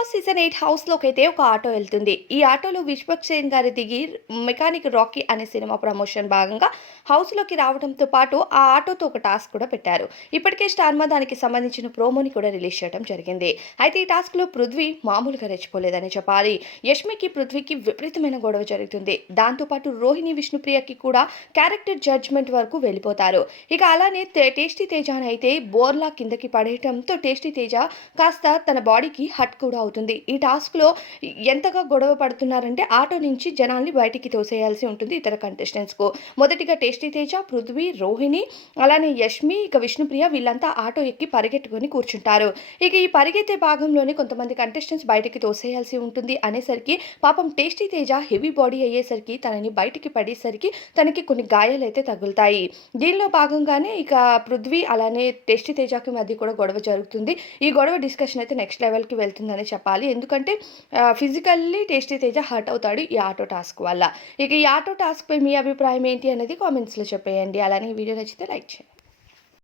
Boss season 8 హౌస్‌లోకి అయితే ఒక ఆటో వెళ్తుంది. ఈ ఆటోలో విశ్వక్ సేన్ గారు దిగి మెకానిక్ రాకీ అనే సినిమా ప్రమోషన్ భాగంగా హౌస్‌లోకి రావడంతో పాటు ఆ ఆటోతో ఒక టాస్క్ కూడా పెట్టారు. ఇప్పటికే స్టార్మా దానికి సంబంధించిన ప్రోమోని కూడా రిలీజ్ చేయడం జరిగింది. అయితే ఈ టాస్క్‌లో పృథ్వీ మామూలుగా రెచ్చిపోలేదని చెప్పాలి. యష్మికి, పృథ్వీకి విపరీతమైన గొడవ జరుగుతుంది. దాంతో పాటు రోహిణి, విష్ణుప్రియకి కూడా క్యారెక్టర్ జడ్జ్‌మెంట్ వరకు వెళ్ళిపోతారు. ఇక అలానే టేస్టీ తేజాని అయితే బోర్లా కిందకి పడేయటంతో టేస్టీ తేజ కాస్త తన బాడీకి హర్ట్ కూడా అవుతుంది. ఈ టాస్క్‌లో ఎంతగా గొడవ పడుతున్నారంటే ఆటో నుంచి జనాల్ని బయటికి తోసేయాల్సి ఉంటుంది ఇతర కంటెస్టెంట్స్‌కు. మొదటిగా టేస్టీ తేజ, పృథ్వీ, రోహిణి, అలానే యష్మి, ఇక విష్ణుప్రియ వీళ్ళంతా ఆటో ఎక్కి పరిగెట్టుకొని కూర్చుంటారు. ఇక ఈ పరిగెత్తే భాగంలోనే కొంతమంది కంటెస్టెంట్స్ బయటికి తోసేయాల్సి ఉంటుంది అనేసరికి పాపం టేస్టీ తేజ హెవీ బాడీ అయ్యేసరికి తనని బయటికి పడేసరికి తనకి కొన్ని గాయాలైతే తగులుతాయి. దీనిలో భాగంగానే ఇక పృథ్వీ అలానే టేస్టీ తేజకి మధ్య కూడా గొడవ జరుగుతుంది. ఈ గొడవ డిస్కషన్ అయితే నెక్స్ట్ లెవెల్‌కి వెళ్తుందనే చెప్పాలి. ఎందుకంటే ఫిజికల్లీ టేస్టీ తేజ హర్ట్ అవుతాడు ఈ ఆటో టాస్క్ వల్ల. ఇక ఈ ఆటో టాస్క్‌పై మీ అభిప్రాయం ఏంటి అనేది కామెంట్స్‌లో చెప్పేయండి. అలానే ఈ వీడియో నచ్చితే లైక్ చేయండి.